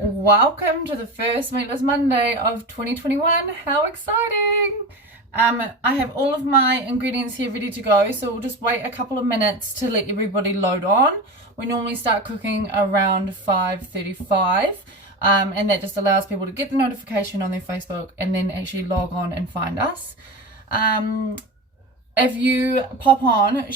Welcome to the first Meatless Monday of 2021. How exciting! I have all of my ingredients here ready to go, so we'll just wait a couple of minutes to let everybody load on. We normally start cooking around 5:35, and that just allows people to get the notification on their Facebook and then actually log on and find us. If you pop on,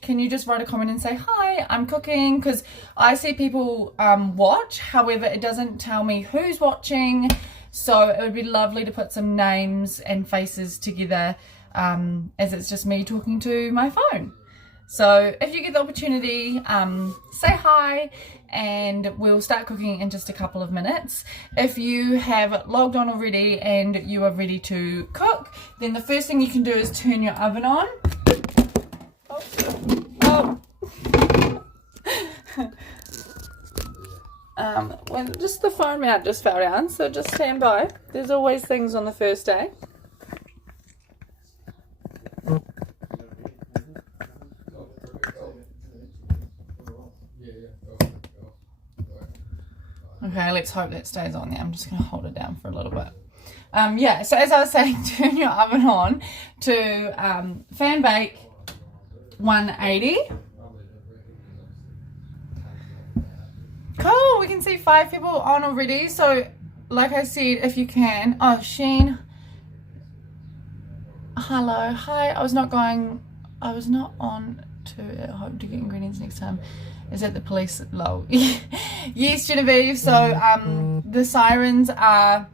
can you just write a comment and say, hi, I'm cooking? Because I see people watch, however, it doesn't tell me who's watching. So it would be lovely to put some names and faces together, as it's just me talking to my phone. So if you get the opportunity, say hi and we'll start cooking in just a couple of minutes. If you have logged on already and you are ready to cook, then the first thing you can do is turn your oven on. Well, just the phone mount just fell down, so just stand by. There's always things on the first day. Okay, let's hope that stays on there. I'm just going to hold it down for a little bit. Yeah, so as I was saying, turn your oven on to fan bake 180. Cool, we can see 5 people on already. So like I said, if you can, oh, Sheen, hello, hi. I was not on to hope to get ingredients next time. Is that the police? Lol. Yes, Genevieve. So the sirens are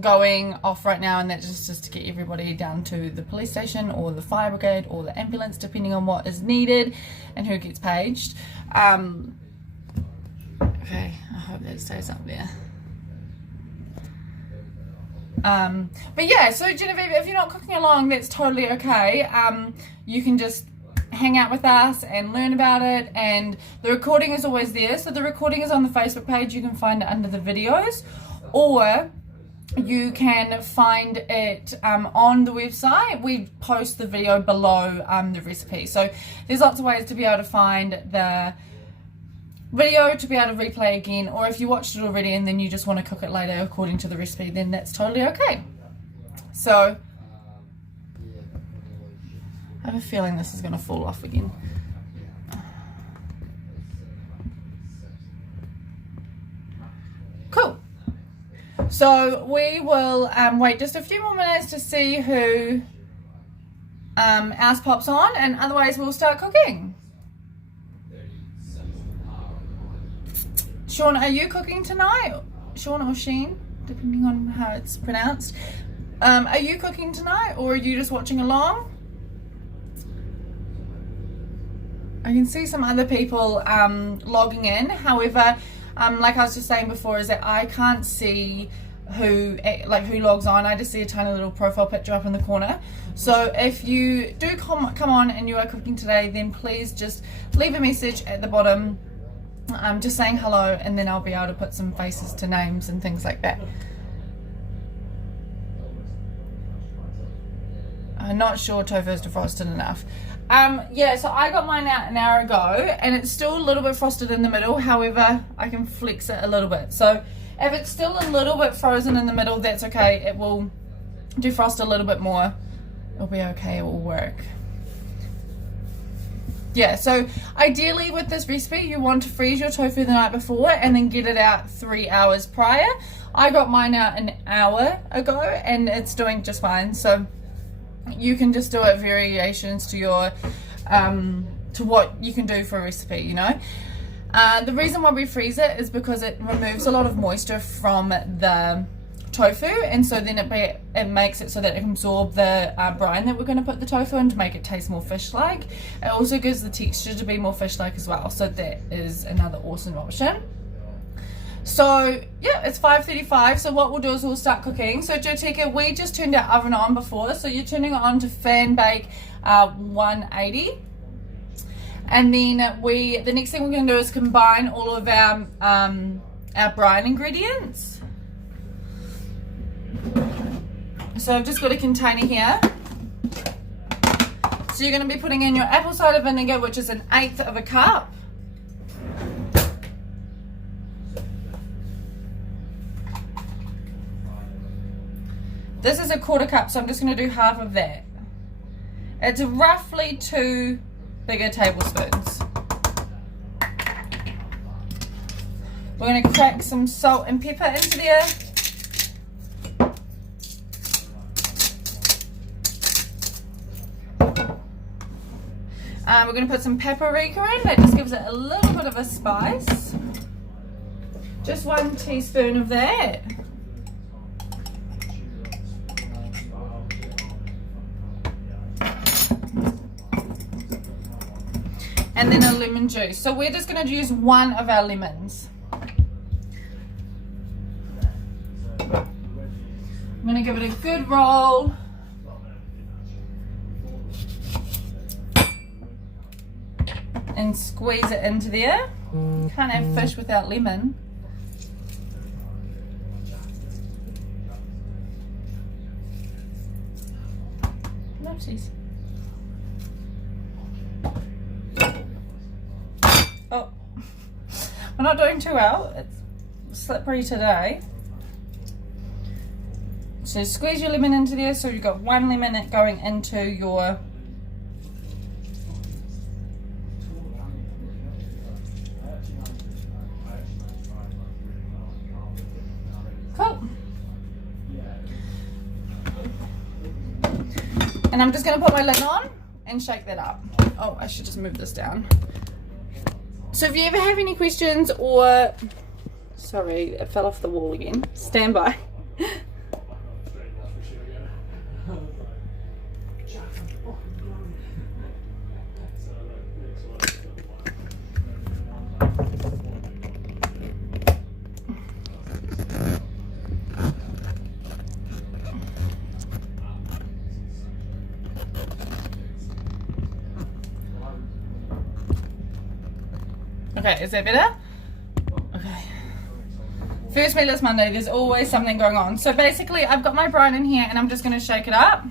going off right now, and that's just to get everybody down to the police station or the fire brigade or the ambulance, depending on what is needed and who gets paged. Okay, I hope that stays up there. But yeah, so Genevieve, if you're not cooking along, that's totally okay. You can just hang out with us and learn about it, and the recording is always there. So the recording is on the Facebook page. You can find it under the videos, or you can find it on the website. We post the video below the recipe. So there's lots of ways to be able to find the video to be able to replay again, or if you watched it already and then you just want to cook it later according to the recipe, then that's totally okay. So I have a feeling this is going to fall off again. Cool. So we will wait just a few more minutes to see who else pops on, and otherwise we'll start cooking. Sean, are you cooking tonight? Sean or Sheen, depending on how it's pronounced. Are you cooking tonight, or are you just watching along? I can see some other people logging in. However, like I was just saying before, is that I can't see who logs on. I just see a tiny little profile picture up in the corner. So if you do come on and you are cooking today, then please just leave a message at the bottom, just saying hello, and then I'll be able to put some faces to names and things like that. I'm not sure Tofu's defrosted enough. Yeah, so I got mine out an hour ago, and it's still a little bit frosted in the middle. However, I can flex it a little bit. So if it's still a little bit frozen in the middle, that's okay. It will defrost a little bit more. It'll be okay, it will work. Yeah, so ideally with this recipe, you want to freeze your tofu the night before and then get it out 3 hours prior. I got mine out an hour ago and it's doing just fine. So you can just do it variations to your to what you can do for a recipe, you know. The reason why we freeze it is because it removes a lot of moisture from the tofu, and so then it makes it so that it can absorb the brine that we're going to put the tofu in to make it taste more fish-like. It also gives the texture to be more fish-like as well, so that is another awesome option. So yeah, it's 5:35, so what we'll do is we'll start cooking. So Jotika, we just turned our oven on before, so you're turning it on to fan bake 180. And then the next thing we're going to do is combine all of our brine ingredients. So I've just got a container here. So you're going to be putting in your apple cider vinegar, which is 1/8 of a cup. This is a 1/4 cup, so I'm just going to do half of that. It's roughly 2 bigger tablespoons. We're going to crack some salt and pepper into there. We're going to put some paprika in. That just gives it a little bit of a spice. Just 1 teaspoon of that. And then a lemon juice. So we're just going to use 1 of our lemons. I'm going to give it a good roll. And squeeze it into there. Can't have fish without lemon. Oopsies. Oh, we're not doing too well. It's slippery today. So squeeze your lemon into there. So you've got 1 lemon going into your cool. And I'm just going to put my lid on and shake that up. Oh, I should just move this down. So if you ever have any questions or, sorry, it fell off the wall again. Stand by. Okay, is that better? Okay. First Meatless Monday, there's always something going on. So basically, I've got my brine in here and I'm just going to shake it up.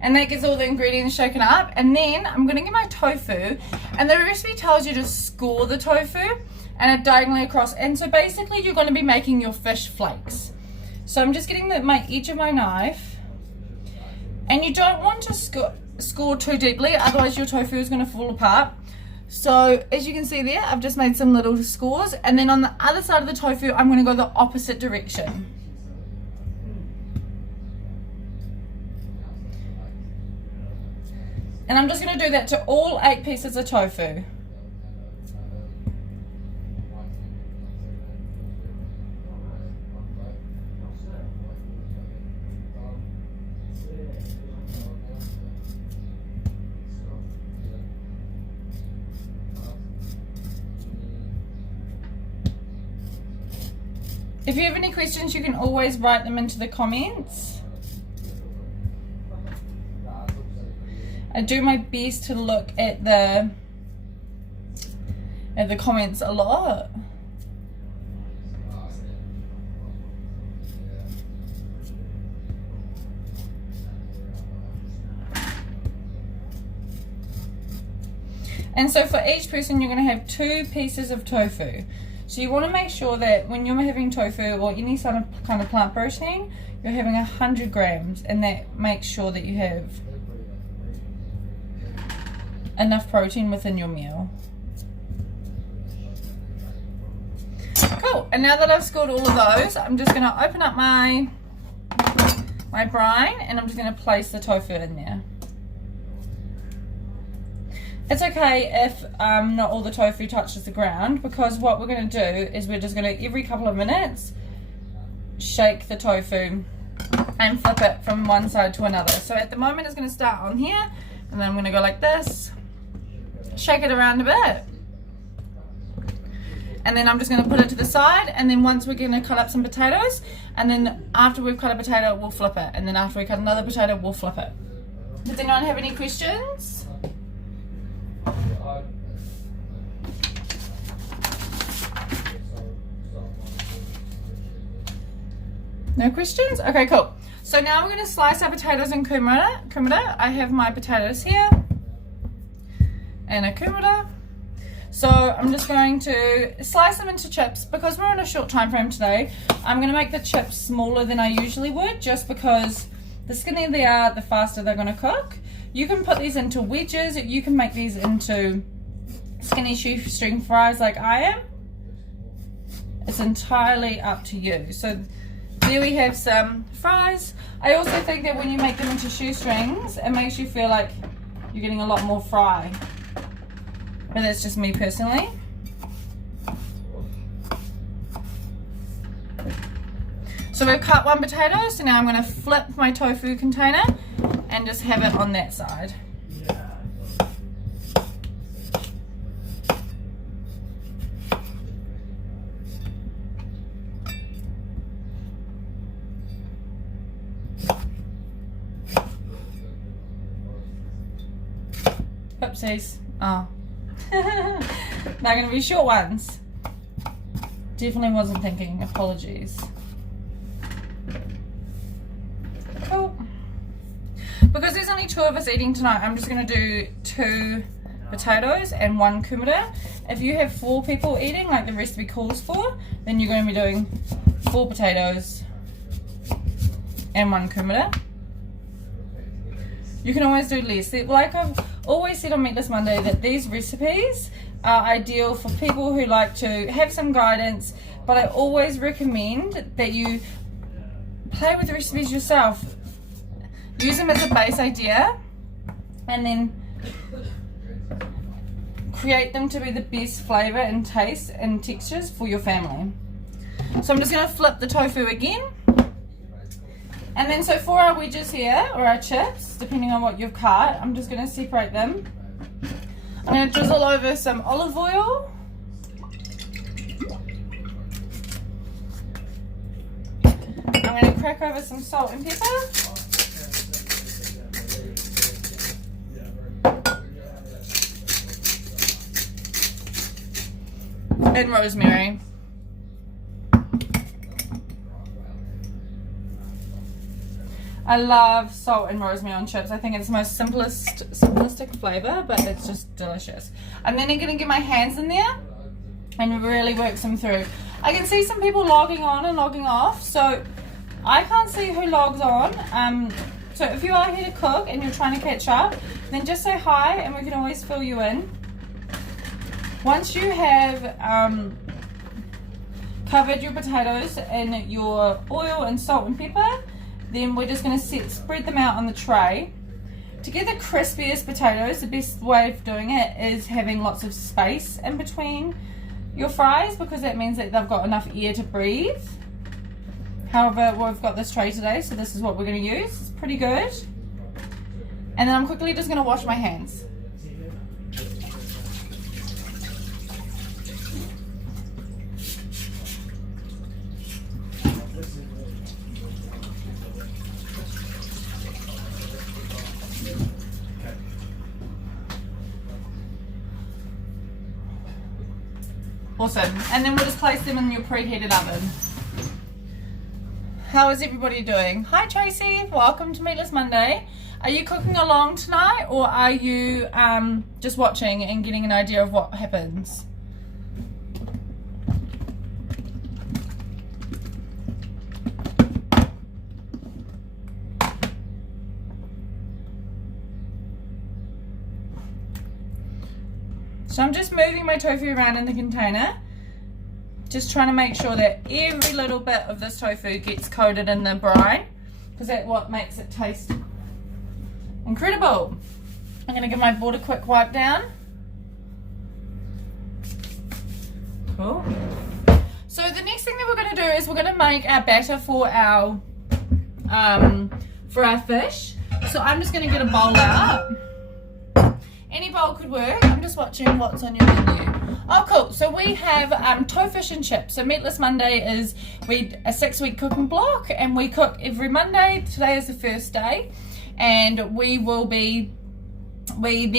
And that gets all the ingredients shaken up. And then I'm going to get my tofu. And the recipe tells you to score the tofu and it diagonally across. And so basically, you're going to be making your fish flakes. So I'm just getting my edge of my knife. And you don't want to score too deeply, otherwise your tofu is going to fall apart. So as you can see there, I've just made some little scores, and then on the other side of the tofu I'm going to go the opposite direction. And I'm just going to do that to all 8 pieces of tofu. If you have any questions, you can always write them into the comments. I do my best to look at the comments a lot. And so for each person, you're going to have 2 pieces of tofu. So you want to make sure that when you're having tofu or any kind of plant protein, you're having 100 grams, and that makes sure that you have enough protein within your meal. Cool. And now that I've scored all of those, I'm just going to open up my brine and I'm just going to place the tofu in there. It's okay if not all the tofu touches the ground, because what we're going to do is we're just going to, every couple of minutes, shake the tofu and flip it from one side to another. So at the moment it's going to start on here, and then I'm going to go like this, shake it around a bit, and then I'm just going to put it to the side, and then once we're going to cut up some potatoes, and then after we've cut a potato we'll flip it, and then after we cut another potato we'll flip it. Does anyone have any questions? No questions? Okay, cool. So now we're going to slice our potatoes and kumara. I have my potatoes here and a kumara. So I'm just going to slice them into chips. Because we're on a short time frame today, I'm going to make the chips smaller than I usually would, just because the skinnier they are, the faster they're going to cook. You can put these into wedges, you can make these into skinny shoestring fries like I am. It's entirely up to you. So there we have some fries. I also think that when you make them into shoestrings, it makes you feel like you're getting a lot more fry. But that's just me personally. So we've cut one potato, so now I'm going to flip my tofu container and just have it on that side. Oopsies. Oh. They're going to be short ones. Definitely wasn't thinking. Apologies. Cool. Because there's only 2 of us eating tonight, I'm just going to do 2 potatoes and 1 kumara. If you have 4 people eating, like the recipe calls for, then you're going to be doing 4 potatoes and 1 kumara. You can always do less. Like I've always said on Meatless Monday, that these recipes are ideal for people who like to have some guidance, but I always recommend that you play with recipes yourself. Use them as a base idea and then create them to be the best flavour and taste and textures for your family. So I'm just going to flip the tofu again. And then so for our wedges here, or our chips, depending on what you've cut, I'm just going to separate them. I'm going to drizzle over some olive oil. I'm going to crack over some salt and pepper. And rosemary. I love salt and rosemary on chips. I think it's the most simplistic flavor, but it's just delicious. And then I'm going to get my hands in there and really work them through. I can see some people logging on and logging off, so I can't see who logs on. So if you are here to cook and you're trying to catch up, then just say hi and we can always fill you in. Once you have covered your potatoes in your oil and salt and pepper, then we're just going to spread them out on the tray. To get the crispiest potatoes, the best way of doing it is having lots of space in between your fries, because that means that they've got enough air to breathe. However, we've got this tray today, so this is what we're going to use. It's pretty good. And then I'm quickly just going to wash my hands. Awesome. And then we'll just place them in your preheated oven. How is everybody doing? Hi Tracy, welcome to Meatless Monday. Are you cooking along tonight, or are you just watching and getting an idea of what happens? So I'm just moving my tofu around in the container, just trying to make sure that every little bit of this tofu gets coated in the brine, because that's what makes it taste incredible. I'm going to give my board a quick wipe down. Cool. So the next thing that we're going to do is we're going to make our batter for our fish. So I'm just going to get a bowl out. Any bowl could work. I'm just watching what's on your menu. Oh, cool. So we have Tofush and Chips. So Meatless Monday is a 6-week cooking block, and we cook every Monday. Today is the first day, and then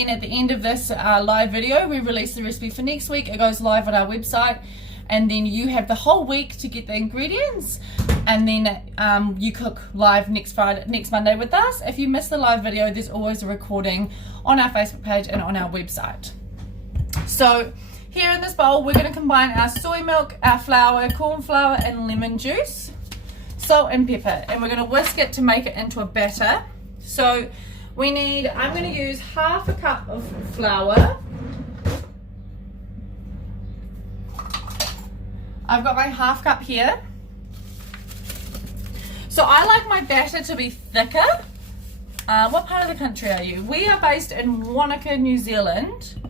at the end of this live video, we release the recipe for next week. It goes live on our website, and then you have the whole week to get the ingredients, and then you cook live next Monday with us. If you miss the live video, there's always a recording on our Facebook page and on our website. So Here in this bowl, we're going to combine our soy milk, our flour, corn flour, and lemon juice, salt and pepper, and we're going to whisk it to make it into a batter. So I'm going to use half a cup of flour. I've got my half cup here. So I like my batter to be thicker. What part of the country are you? We are based in Wanaka, New Zealand.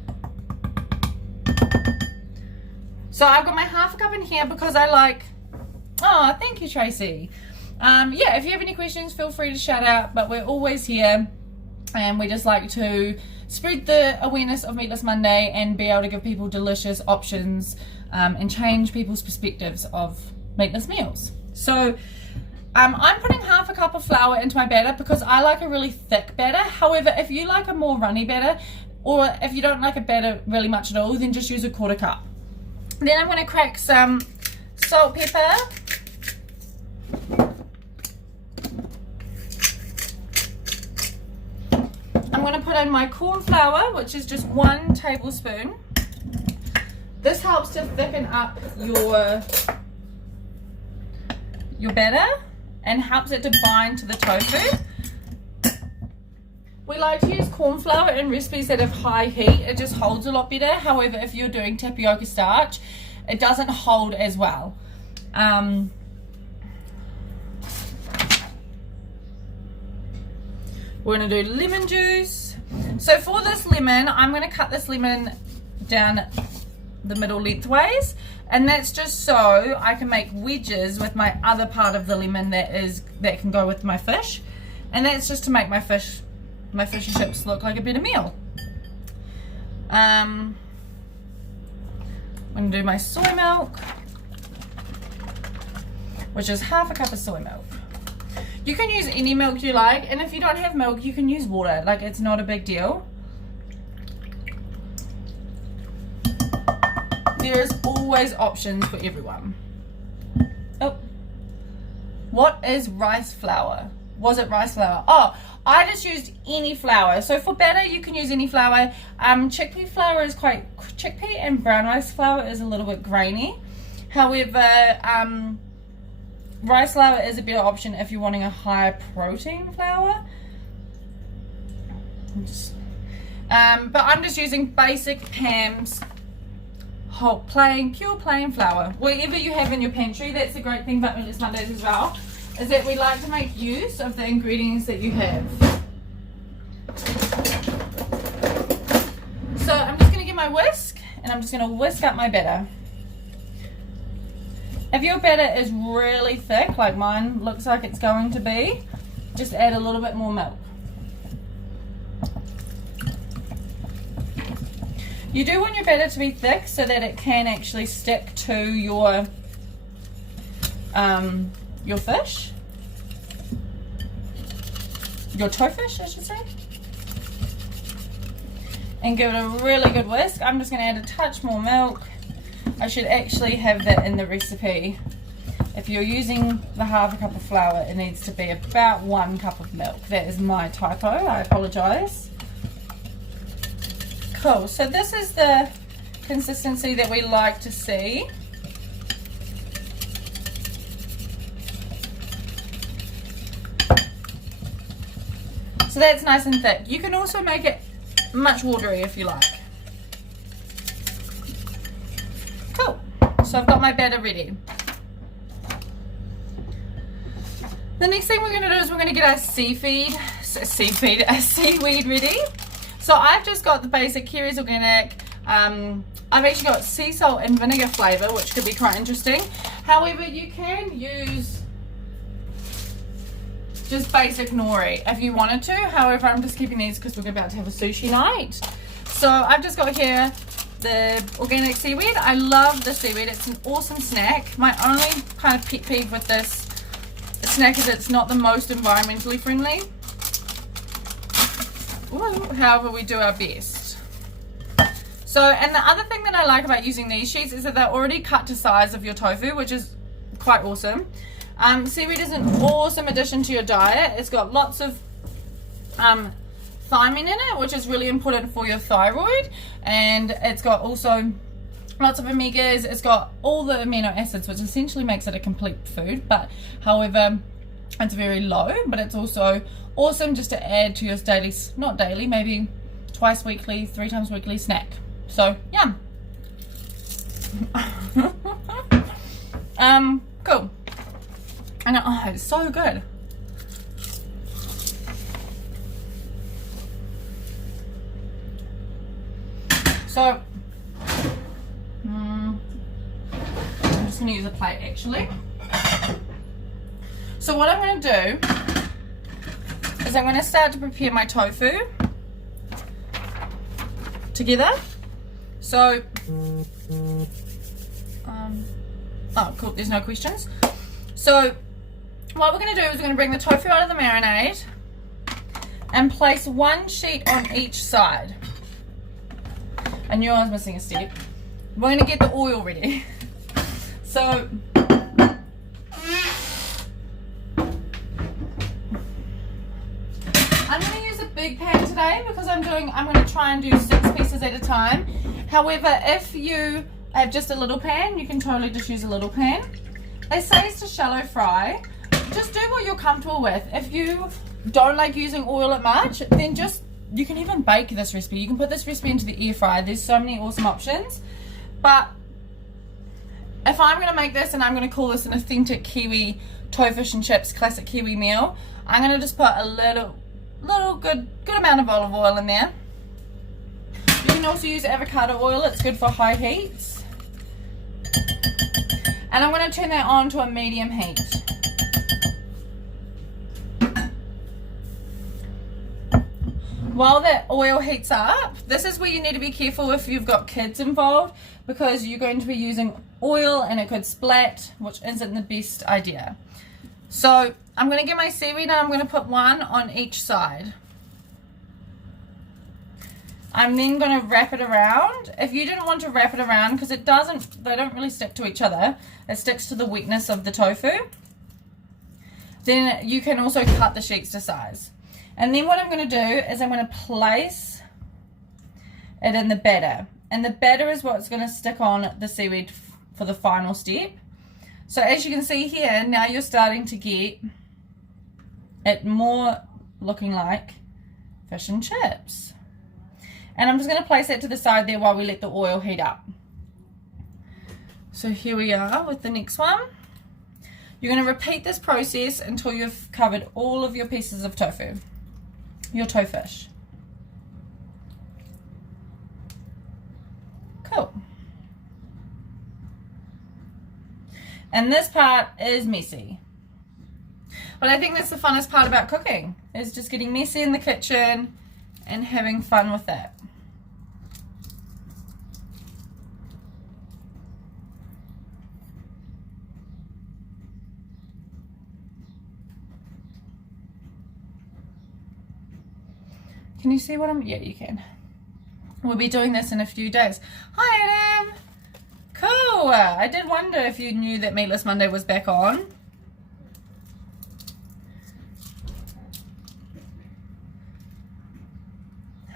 So I've got my half a cup in here because I like, oh, thank you, Tracy. Yeah, if you have any questions, feel free to shout out, but we're always here and we just like to spread the awareness of Meatless Monday and be able to give people delicious options and change people's perspectives of meatless meals. So I'm putting half a cup of flour into my batter because I like a really thick batter. However, if you like a more runny batter, or if you don't like a batter really much at all, then just use a quarter cup. Then I'm going to crack some salt, pepper, I'm going to put in my corn flour, which is just 1 tablespoon. This helps to thicken up your batter and helps it to bind to the tofu. We like to use corn flour in recipes that have high heat. It just holds a lot better. However, if you're doing tapioca starch, it doesn't hold as well. We're going to do lemon juice. So for this lemon, I'm going to cut this lemon down the middle lengthways, and that's just so I can make wedges with my other part of the lemon that can go with my fish, and that's just to make my fish and chips look like a better meal. I'm going to do my soy milk, which is half a cup of soy milk. You can use any milk you like, and if you don't have milk, you can use water. Like, it's not a big deal. There's always options for everyone. Oh, what is rice flour? Was it rice flour? Oh, I just used any flour. So for batter, you can use any flour. Chickpea flour is chickpea and brown rice flour is a little bit grainy. However, rice flour is a better option if you're wanting a higher protein flour. But I'm just using basic Pam's pure plain flour. Whatever you have in your pantry, that's the great thing about Meatless Mondays as well, is that we like to make use of the ingredients that you have. So I'm just going to get my whisk, and I'm just going to whisk up my batter. If your batter is really thick, like mine looks like it's going to be, just add a little bit more milk. You do want your batter to be thick so that it can actually stick to your fish. Your tofush, I should say. And give it a really good whisk. I'm just going to add a touch more milk. I should actually have that in the recipe. If you're using the half a cup of flour, it needs to be about 1 cup of milk. That is my typo, I apologize. Cool, so this is the consistency that we like to see. So that's nice and thick. You can also make it much watery if you like. Cool, so I've got my batter ready. The next thing we're going to do is we're going to get our seaweed ready. So I've just got the basic KIWI organic. I've actually got sea salt and vinegar flavour, which could be quite interesting. However, you can use just basic nori if you wanted to. However, I'm just keeping these because we're about to have a sushi night. So I've just got here the organic seaweed. I love the seaweed. It's an awesome snack. My only kind of pet peeve with this snack is it's not the most environmentally friendly. However, we do our best. So, and the other thing that I like about using these sheets is that they're already cut to size of your tofu, which is quite awesome. Seaweed is an awesome addition to your diet. It's got lots of thiamine in it, which is really important for your thyroid, and it's got also lots of omegas. It's got all the amino acids, which essentially makes it a complete food, but however it's very low, but it's also awesome just to add to your daily, not daily, maybe twice weekly, 3 times weekly snack. So yum. Cool. And oh, it's so good. So I'm just going to use a plate actually. So what I'm going to do is I'm going to start to prepare my tofu together. So, oh cool, there's no questions. So what we're going to do is we're going to bring the tofu out of the marinade and place 1 sheet on each side. I knew I was missing a step. We're going to get the oil ready. So I'm going to use a big pan today because I'm going to try and do 6 pieces at a time. However, if you have just a little pan, you can totally just use a little pan. They say it's to shallow fry. Just do what you're comfortable with. If you don't like using oil at much, then you can even bake this recipe. You can put this recipe into the air fryer. There's so many awesome options. But if I'm going to make this and I'm going to call this an authentic Kiwi Tofush and Chips classic Kiwi meal, I'm going to just put a little good amount of olive oil in there. You can also use avocado oil. It's good for high heats. And I'm going to turn that on to a medium heat. While that oil heats up, this is where you need to be careful if you've got kids involved, because you're going to be using oil and it could splat, which isn't the best idea. So I'm going to get my seaweed and I'm going to put 1 on each side. I'm then going to wrap it around. If you didn't want to wrap it around, because they don't really stick to each other, it sticks to the wetness of the tofu, then you can also cut the sheets to size. And then what I'm going to do is I'm going to place it in the batter. And the batter is what's going to stick on the seaweed for the final step. So as you can see here, now you're starting to get it more looking like fish and chips. And I'm just going to place that to the side there while we let the oil heat up. So here we are with the next one. You're going to repeat this process until you've covered all of your pieces of tofu. Your tofush. Cool. And this part is messy. But I think that's the funnest part about cooking, is just getting messy in the kitchen and having fun with that. Can you see what I'm... Yeah, you can. We'll be doing this in a few days. Hi, Adam. Cool. I did wonder if you knew that Meatless Monday was back on.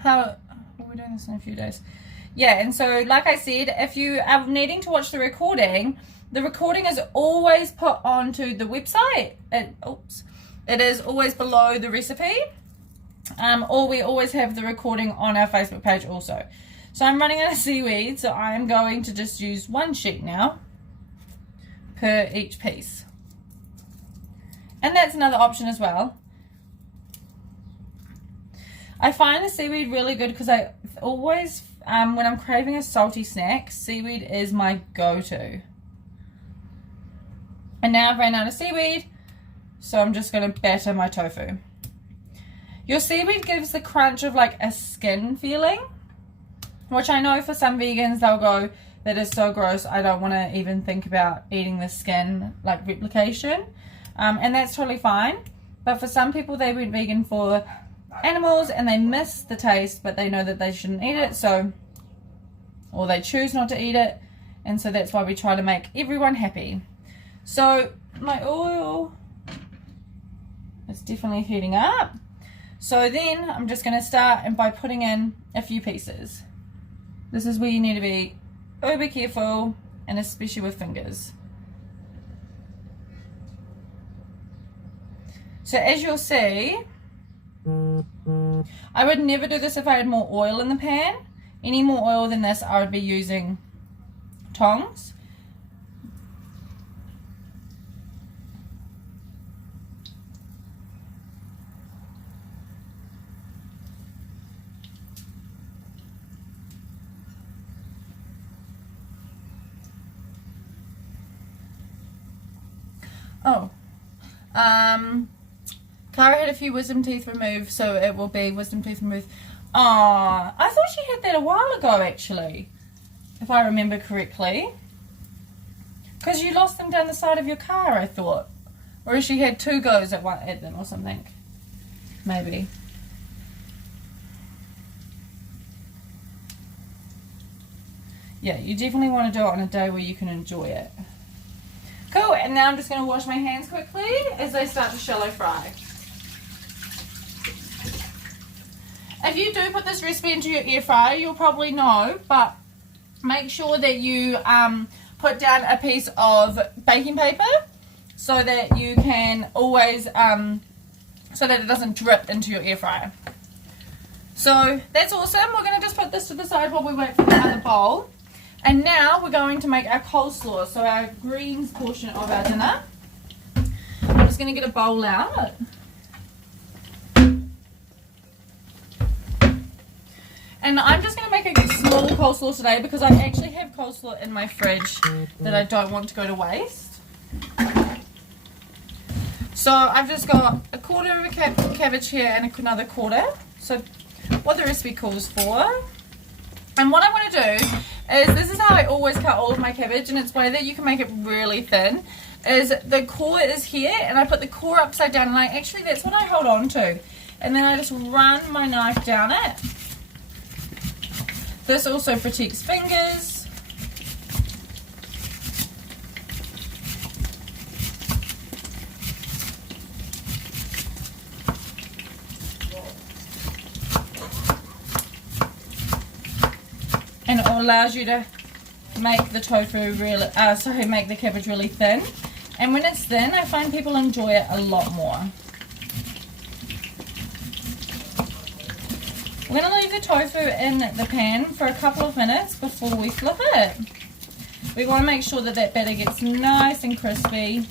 We're doing this in a few days. Yeah, and so like I said, if you are needing to watch the recording is always put onto the website. It is always below the recipe. Or we always have the recording on our Facebook page also. So I'm running out of seaweed, so I'm going to just use 1 sheet now per each piece. And that's another option as well. I find the seaweed really good because I always, when I'm craving a salty snack, seaweed is my go-to. And now I've ran out of seaweed, so I'm just going to batter my tofu. Your seaweed gives the crunch of like a skin feeling, which I know for some vegans they'll go, that is so gross, I don't want to even think about eating the skin like replication. And that's totally fine. But for some people, they went vegan for animals and they miss the taste, but they know that they shouldn't eat it, so, or they choose not to eat it, and so that's why we try to make everyone happy. So my oil is definitely heating up. So then I'm just going to start by putting in a few pieces. This is where you need to be Oh, be careful, and especially with fingers. So as you'll see, I would never do this if I had more oil in the pan. Any more oil than this, I would be using tongs. Oh, Cara had a few wisdom teeth removed, so it will be wisdom teeth removed. Ah, I thought she had that a while ago, actually, if I remember correctly. Because you lost them down the side of your car, I thought. Or she had 2 goes at them or something. Maybe. Yeah, you definitely want to do it on a day where you can enjoy it. Cool, and now I'm just going to wash my hands quickly as they start to shallow fry. If you do put this recipe into your air fryer, you'll probably know, but make sure that you put down a piece of baking paper so that you can always, so that it doesn't drip into your air fryer. So that's awesome. We're going to just put this to the side while we wait for the other bowl. And now we're going to make our coleslaw, so our greens portion of our dinner. I'm just going to get a bowl out. And I'm just going to make a small coleslaw today because I actually have coleslaw in my fridge that I don't want to go to waste. So I've just got a quarter of a cabbage here and another quarter. So what the recipe calls for. And what I want to do is, this is how I always cut all of my cabbage, and it's way that you can make it really thin, is the core is here, and I put the core upside down, and that's what I hold on to. And then I just run my knife down it. This also protects fingers. And it allows you to make the tofu really, make the cabbage really thin. And when it's thin, I find people enjoy it a lot more. We're going to leave the tofu in the pan for a couple of minutes before we flip it. We want to make sure that that batter gets nice and crispy.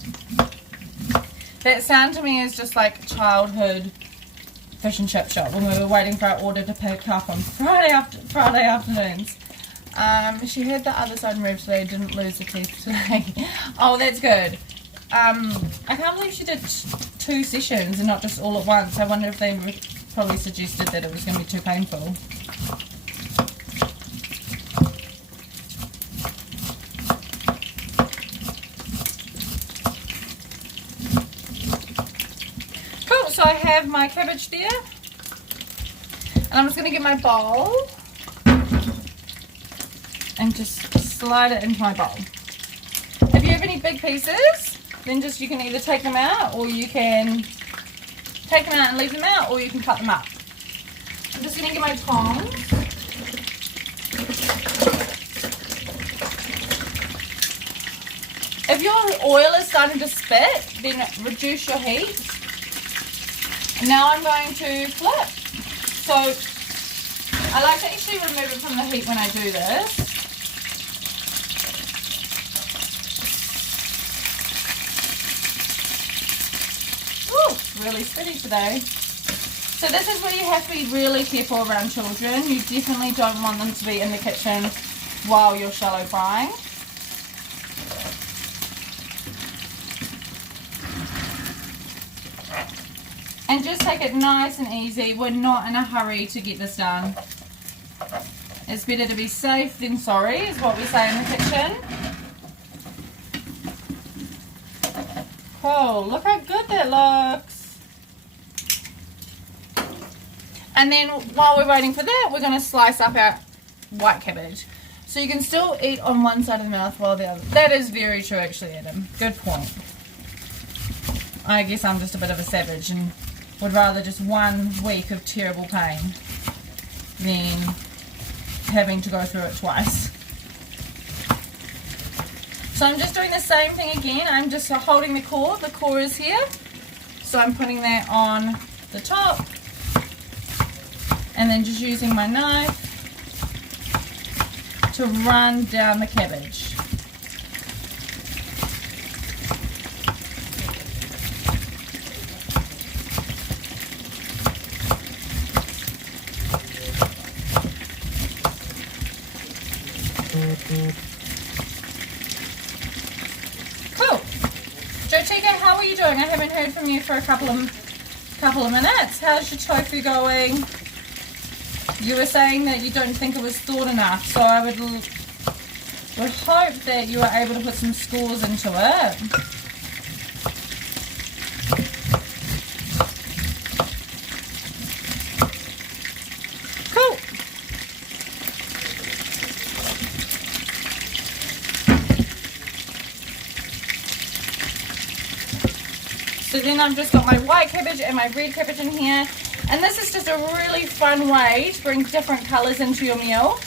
That sound to me is just like childhood fish and chip shop when we were waiting for our order to pick up on Friday afternoons. She had the other side removed today, didn't lose the teeth today. Oh, that's good. I can't believe she did 2 sessions and not just all at once. I wonder if they probably suggested that it was going to be too painful. Cool, so I have my cabbage there. And I'm just going to get my bowl and just slide it into my bowl. If you have any big pieces, then you can either take them out, or you can take them out and leave them out, or you can cut them up. I'm just going to get my tongs. If your oil is starting to spit, then reduce your heat. And now I'm going to flip. So I like to actually remove it from the heat when I do this. Really spitty today. So this is where you have to be really careful around children. You definitely don't want them to be in the kitchen while you're shallow frying. And just take it nice and easy. We're not in a hurry to get this done. It's better to be safe than sorry, is what we say in the kitchen. Cool, look how good that looks. And then while we're waiting for that, we're going to slice up our white cabbage. So you can still eat on one side of the mouth while the other. That is very true actually, Adam. Good point. I guess I'm just a bit of a savage and would rather just 1 week of terrible pain than having to go through it twice. So I'm just doing the same thing again. I'm just holding the core is here. So I'm putting that on the top and then just using my knife to run down the cabbage. Cool. Jotika, how are you doing? I haven't heard from you for a couple of minutes. How's your tofu going? You were saying that you don't think it was thawed enough, so I would hope that you are able to put some scores into it. Cool. So then I've just got my white cabbage and my red cabbage in here. And this is just a really fun way to bring different colours into your meal.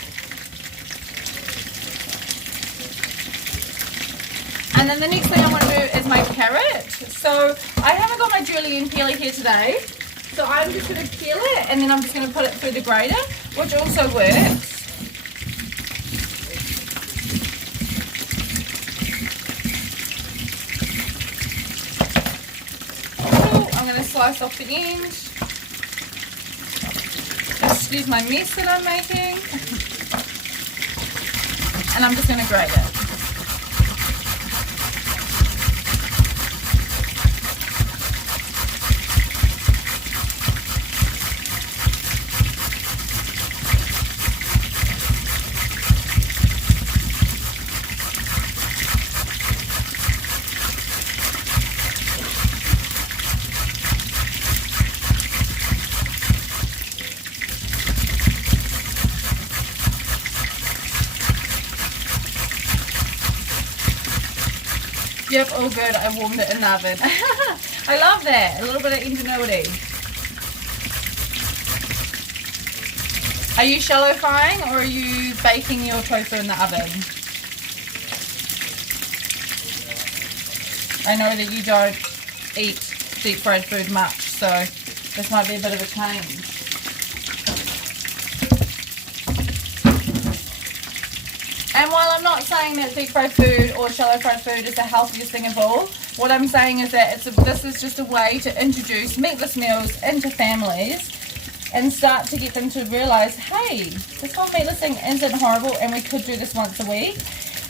And then the next thing I want to do is my carrot. So I haven't got my julienne peeler here today. So I'm just going to peel it and then I'm just going to put it through the grater, which also works. I'm going to slice off the end. Excuse my mess that I'm making. And I'm just going to grate it. Yep, all good. I warmed it in the oven. I love that. A little bit of ingenuity. Are you shallow frying or are you baking your tofu in the oven? I know that you don't eat deep fried food much, so this might be a bit of a change. And while I'm not saying that deep fried food or shallow fried food is the healthiest thing of all, what I'm saying is that this is just a way to introduce meatless meals into families and start to get them to realise, hey, this whole meatless thing isn't horrible and we could do this once a week.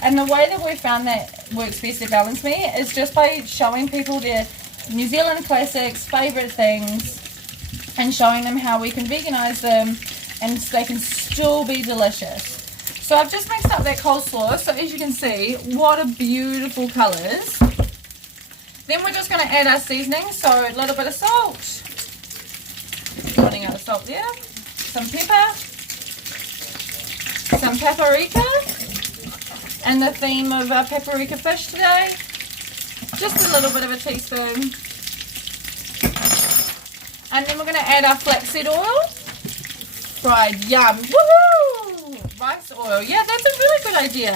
And the way that we've found that works best at Balance Me is just by showing people their New Zealand classics, favourite things, and showing them how we can veganise them and they can still be delicious. So I've just mixed up that coleslaw, so as you can see, what a beautiful colours. Then we're just going to add our seasoning, so a little bit of salt, running out of salt there, some pepper, some paprika, and the theme of our paprika fish today, just a little bit of a teaspoon. And then we're going to add our flaxseed oil, fried yum, woohoo! Rice oil, yeah, that's a really good idea.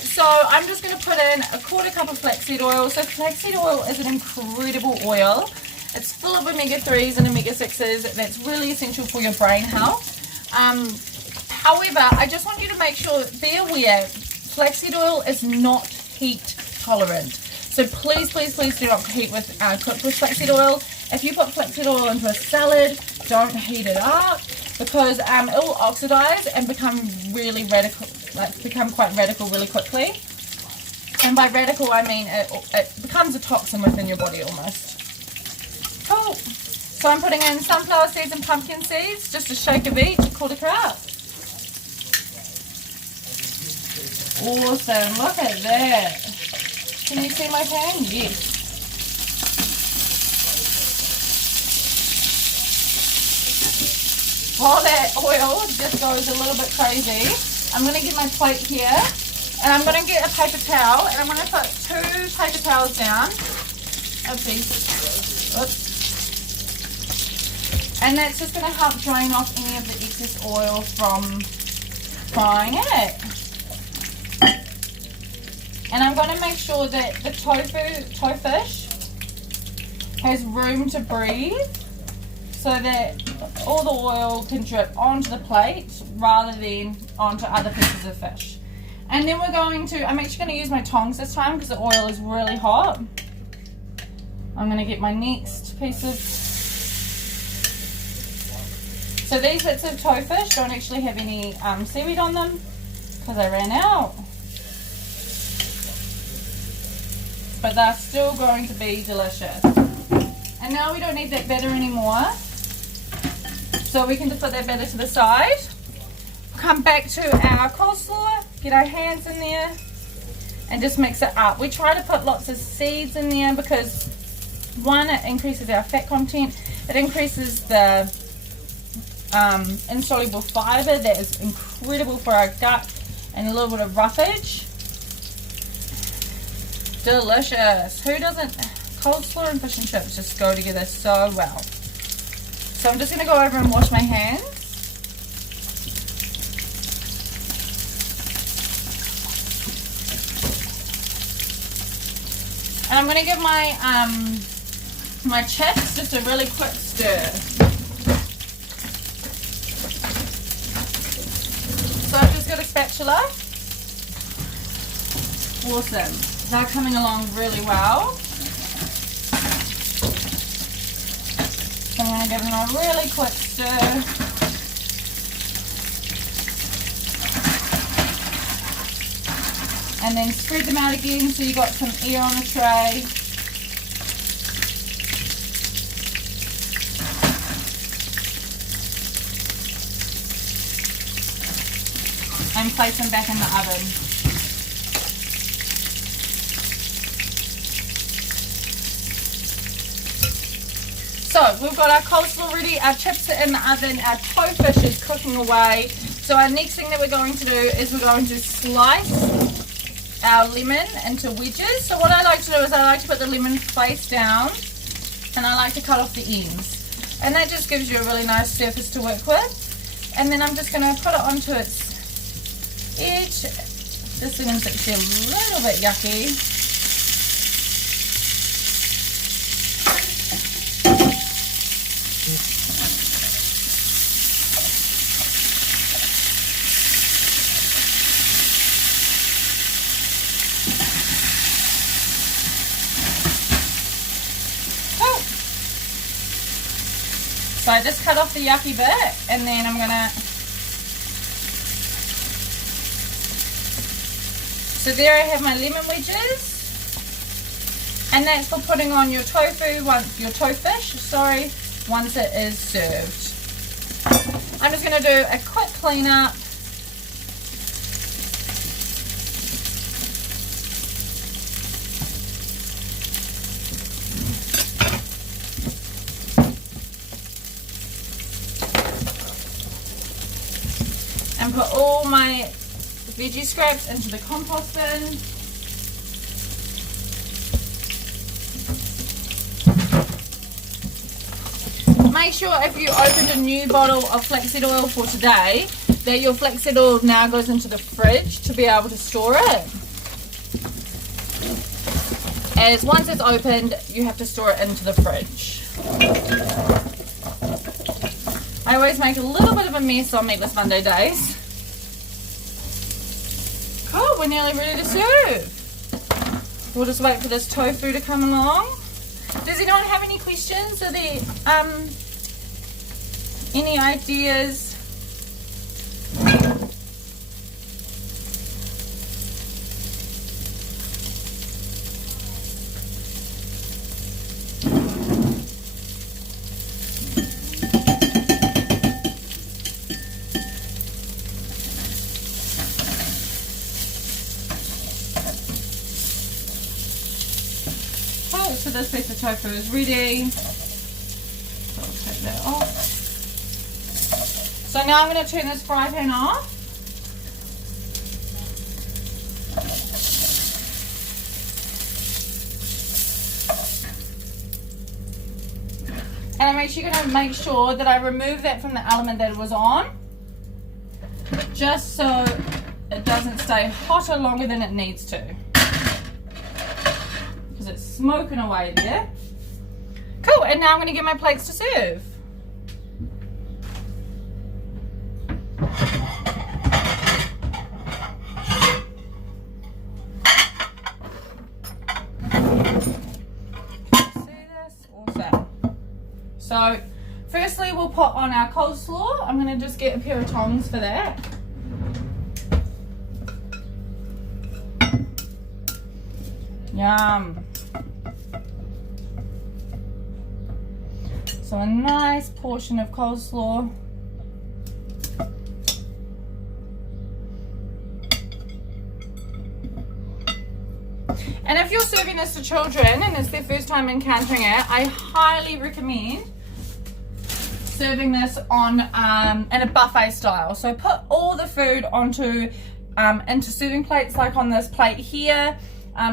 So I'm just going to put in a 1/4 cup of flaxseed oil. So flaxseed oil is an incredible oil. It's full of omega-3s and omega-6s. That's really essential for your brain health. However, I just want you to make sure, be aware, flaxseed oil is not heat tolerant. So please, please, please do not cook with flaxseed oil. If you put flaxseed oil into a salad, don't heat it up, because it will oxidize and become really radical, become quite radical really quickly. And by radical, I mean it becomes a toxin within your body almost. Cool. So I'm putting in sunflower seeds and pumpkin seeds, just a shake of each, 1/4 cup. Awesome, look at that. Can you see my pan? Yes. While that oil just goes a little bit crazy, I'm going to get my plate here and I'm going to get a paper towel and I'm going to put 2 paper towels down. Oops. And that's just going to help drain off any of the excess oil from frying it. And I'm going to make sure that the tofush has room to breathe so that all the oil can drip onto the plate rather than onto other pieces of fish. And then we're going to, I'm actually going to use my tongs this time because the oil is really hot. I'm going to get my next piece of, so these bits of tofush don't actually have any seaweed on them because I ran out. But they're still going to be delicious. And now we don't need that batter anymore. So we can just put that batter to the side. Come back to our coleslaw, get our hands in there, and just mix it up. We try to put lots of seeds in there because, one, it increases our fat content. It increases the insoluble fiber that is incredible for our gut, and a little bit of roughage. Delicious. Who doesn't? Coleslaw and fish and chips just go together so well. So I'm just going to go over and wash my hands. And I'm going to give my my chips just a really quick stir. So I've just got a spatula. Awesome. They're coming along really well. So I'm going to give them a really quick stir. And then spread them out again so you've got some air on the tray. And place them back in the oven. So we've got our coleslaw ready, our chips are in the oven, our tofush is cooking away. So our next thing that we're going to do is we're going to slice our lemon into wedges. So what I like to do is I like to put the lemon face down and I like to cut off the ends. And that just gives you a really nice surface to work with. And then I'm just going to put it onto its edge. This lemon's actually a little bit yucky. So I just cut off the yucky bit, and then I'm gonna, so there I have my lemon wedges, and that's for putting on your tofush, once it is served. I'm just gonna do a quick clean up. And put all my veggie scraps into the compost bin. Make sure if you opened a new bottle of flaxseed oil for today, that your flaxseed oil now goes into the fridge to be able to store it. As once it's opened, you have to store it into the fridge. I always make a little bit of a mess on Meatless Monday days. Cool, we're nearly ready to serve. We'll just wait for this tofu to come along. Does anyone have any questions? Are there any ideas? So this piece of tofu is ready. So I'll take that off. So now I'm going to turn this fry pan off. And I'm actually going to make sure that I remove that from the element that it was on, just so it doesn't stay hotter longer than it needs to. because it's smoking away there. Cool, and now I'm going to get my plates to serve. So, firstly we'll put on our coleslaw. I'm going to just get a pair of tongs for that. Yum. So a nice portion of coleslaw. And if you're serving this to children and it's their first time encountering it, I highly recommend serving this on in a buffet style. So put all the food onto into serving plates, like on this plate here.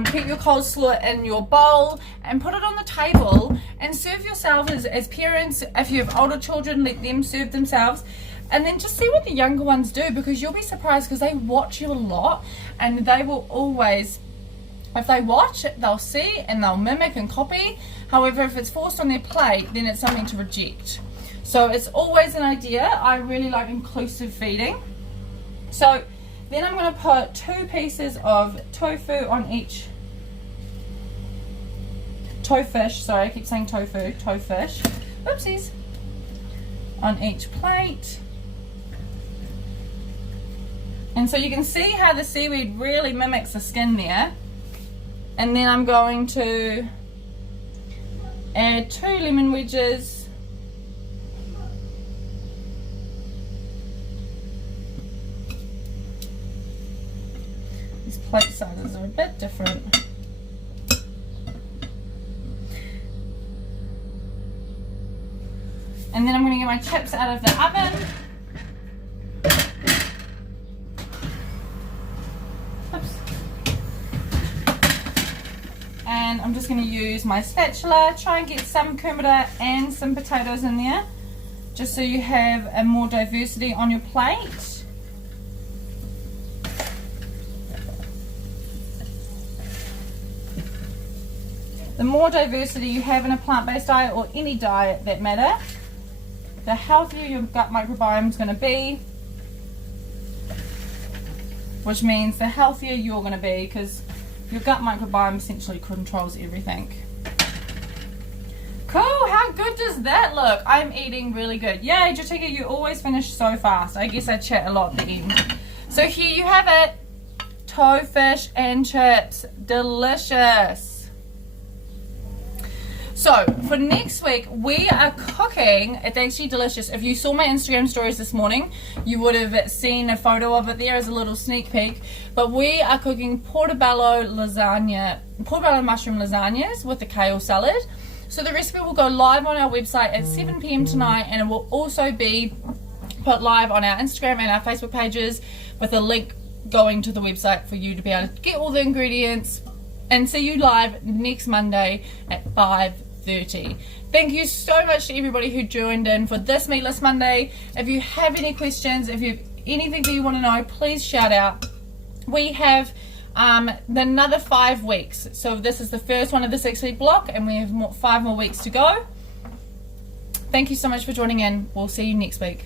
Keep your coleslaw in your bowl and put it on the table and serve yourself as parents. If you have older children, let them serve themselves. And then just see what the younger ones do, because you'll be surprised, because they watch you a lot and they will always, if they watch, they'll see and they'll mimic and copy. However, if it's forced on their plate, then it's something to reject. So it's always an idea. I really like inclusive feeding. So then I'm going to put 2 pieces of tofu on each. Tofush, sorry, I keep saying tofu, tofush. Oopsies. On each plate. And so you can see how the seaweed really mimics the skin there. And then I'm going to add 2 lemon wedges. These plate sizes are a bit different. And then I'm going to get my chips out of the oven. Oops. And I'm just going to use my spatula, try and get some kumara and some potatoes in there, just so you have a more diversity on your plate. The more diversity you have in a plant-based diet, or any diet that matter, the healthier your gut microbiome is going to be, which means the healthier you're going to be, because your gut microbiome essentially controls everything. Cool, how good does that look? I'm eating really good. Yay, Jatika, you always finish so fast. I guess I chat a lot at the end. So here you have it, Tofush and Chips, delicious. So for next week, we are cooking, it's actually delicious. If you saw my Instagram stories this morning, you would have seen a photo of it there as a little sneak peek. But we are cooking portobello mushroom lasagnas with a kale salad. So the recipe will go live on our website at 7 p.m. tonight, and it will also be put live on our Instagram and our Facebook pages with a link going to the website for you to be able to get all the ingredients and see you live next Monday at 5:30. Thank you so much to everybody who joined in for this Meatless Monday. If you have any questions, if you have anything that you want to know, please shout out. We have another 5 weeks. So this is the first one of the 6-week block, and we have 5 more weeks to go. Thank you so much for joining in. We'll see you next week.